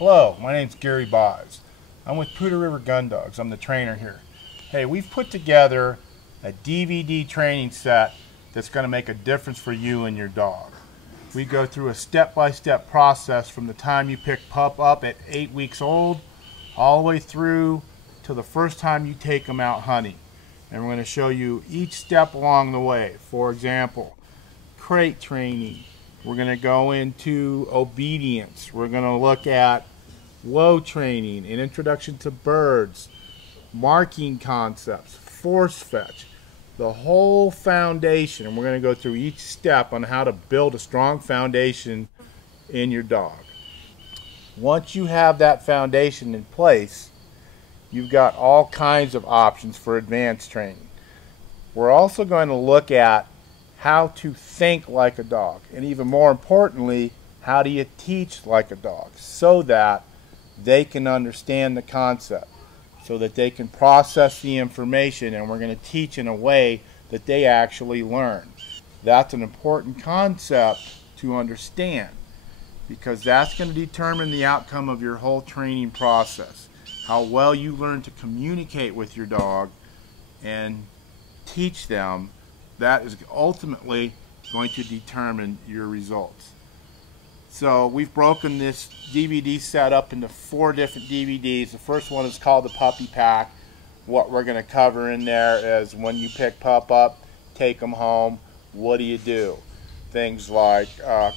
Hello, my name's Gary Boz. I'm with Poudre River Gun Dogs. I'm the trainer here. Hey, we've put together a DVD training set that's going to make a difference for you and your dog. We go through a step-by-step process from the time you pick pup up at 8 weeks old all the way through to the first time you take them out hunting. And we're going to show you each step along the way. For example, crate training. We're going to go into obedience. We're going to look at whoa training, an introduction to birds, marking concepts, force fetch, the whole foundation. And we're going to go through each step on how to build a strong foundation in your dog. Once you have that foundation in place, you've got all kinds of options for advanced training. We're also going to look at how to think like a dog, and even more importantly, how do you teach like a dog so that they can understand the concept, so that they can process the information, and we're going to teach in a way that they actually learn. That's an important concept to understand, because that's going to determine the outcome of your whole training process. How well you learn to communicate with your dog and teach them, that is ultimately going to determine your results. So we've broken this DVD set up into 4 different DVDs. The first one is called the Puppy Pack. What we're going to cover in there is when you pick pup up, take them home, what do you do? Things like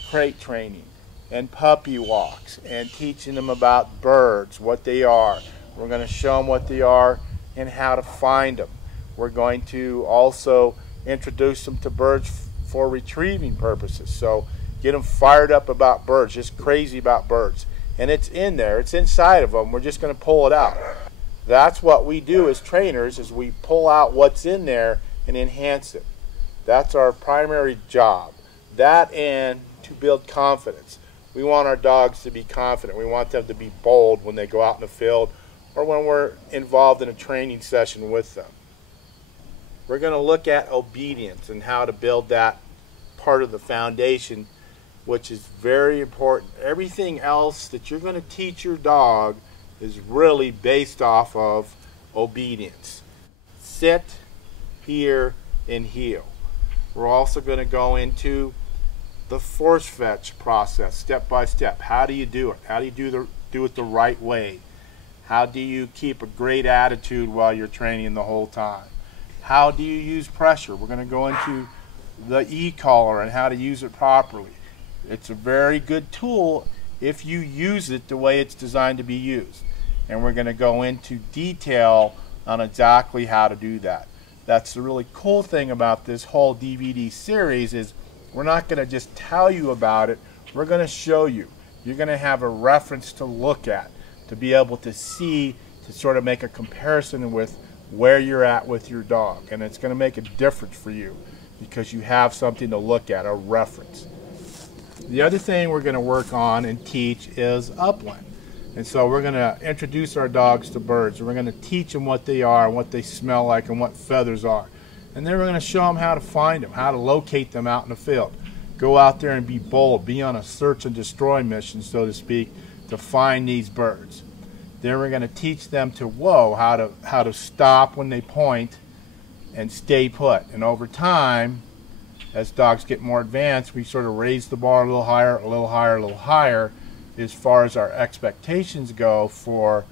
crate training and puppy walks and teaching them about birds, what they are. We're going to show them what they are and how to find them. We're going to also introduce them to birds for retrieving purposes. So get them fired up about birds, just crazy about birds. And it's in there, it's inside of them. We're just going to pull it out. That's what we do as trainers, is we pull out what's in there and enhance it. That's our primary job. That and to build confidence. We want our dogs to be confident. We want them to be bold when they go out in the field or when we're involved in a training session with them. We're going to look at obedience and how to build that part of the foundation, which is very important. Everything else that you're going to teach your dog is really based off of obedience. Sit, hear, and heel. We're also going to go into the force fetch process, step by step. How do you do it? How do you do it the right way? How do you keep a great attitude while you're training the whole time? How do you use pressure? We're going to go into the e-collar and how to use it properly. It's a very good tool if you use it the way it's designed to be used. And we're going to go into detail on exactly how to do that. That's the really cool thing about this whole DVD series, is we're not going to just tell you about it, we're going to show you. You're going to have a reference to look at, to be able to see, to sort of make a comparison with where you're at with your dog. And it's going to make a difference for you because you have something to look at, a reference. The other thing we're going to work on and teach is upland. And so we're going to introduce our dogs to birds. We're going to teach them what they are, what they smell like, and what feathers are. And then we're going to show them how to find them, how to locate them out in the field. Go out there and be bold, be on a search and destroy mission, so to speak, to find these birds. Then we're going to teach them to whoa, how to stop when they point and stay put. And over time, as dogs get more advanced, we sort of raise the bar a little higher, a little higher, a little higher as far as our expectations go for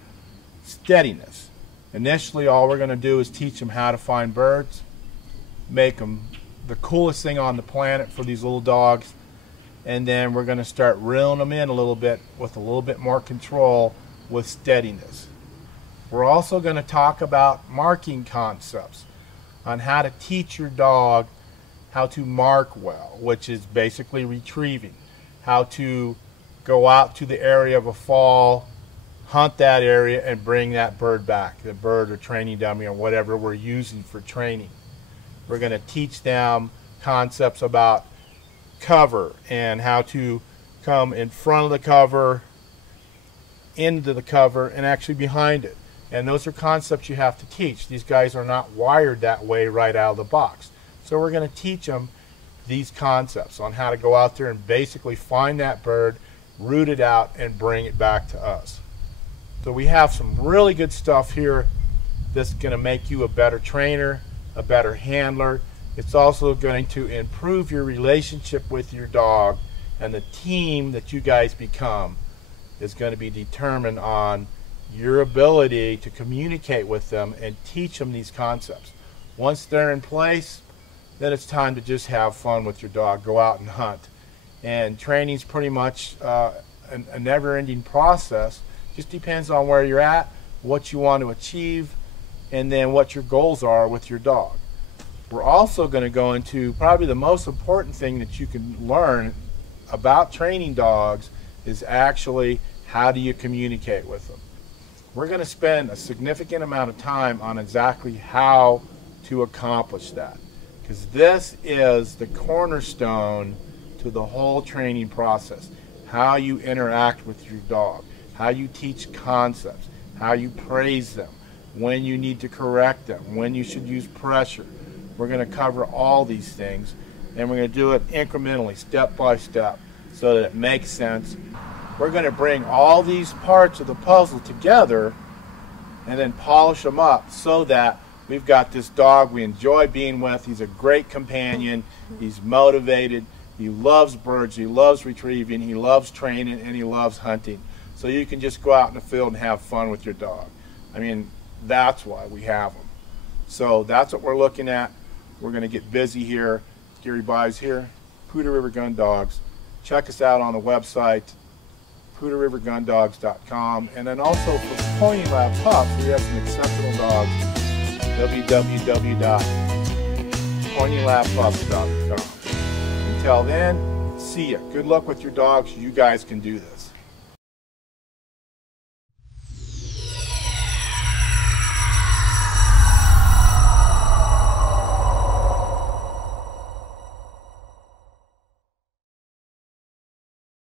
steadiness. Initially, all we're going to do is teach them how to find birds, make them the coolest thing on the planet for these little dogs, and then we're going to start reeling them in a little bit with a little bit more control with steadiness. We're also going to talk about marking concepts, on how to teach your dog how to mark well, which is basically retrieving. How to go out to the area of a fall, hunt that area, and bring that bird back, the bird or training dummy or whatever we're using for training. We're going to teach them concepts about cover and how to come in front of the cover, into the cover, and actually behind it. And those are concepts you have to teach. These guys are not wired that way right out of the box. So we're going to teach them these concepts on how to go out there and basically find that bird, root it out, and bring it back to us. So we have some really good stuff here that's going to make you a better trainer, a better handler. It's also going to improve your relationship with your dog, and the team that you guys become is going to be determined on your ability to communicate with them and teach them these concepts. Once they're in place, then it's time to just have fun with your dog. Go out and hunt. And training's pretty much a never-ending process. Just depends on where you're at, what you want to achieve, and then what your goals are with your dog. We're also going to go into probably the most important thing that you can learn about training dogs is actually how do you communicate with them. We're going to spend a significant amount of time on exactly how to accomplish that, because this is the cornerstone to the whole training process. How you interact with your dog, how you teach concepts, how you praise them, when you need to correct them, when you should use pressure. We're going to cover all these things, and we're going to do it incrementally, step by step, so that it makes sense. We're going to bring all these parts of the puzzle together and then polish them up so that we've got this dog we enjoy being with. He's a great companion. He's motivated. He loves birds. He loves retrieving. He loves training, and he loves hunting. So you can just go out in the field and have fun with your dog. I mean, that's why we have them. So that's what we're looking at. We're going to get busy here. Gary Buys here, Poudre River Gun Dogs. Check us out on the website, PoudreRiverGunDogs.com, and then also for Pony Lab Pups, we have some exceptional dogs, www.ponylabpups.com. Until then, see ya. Good luck with your dogs. You guys can do this.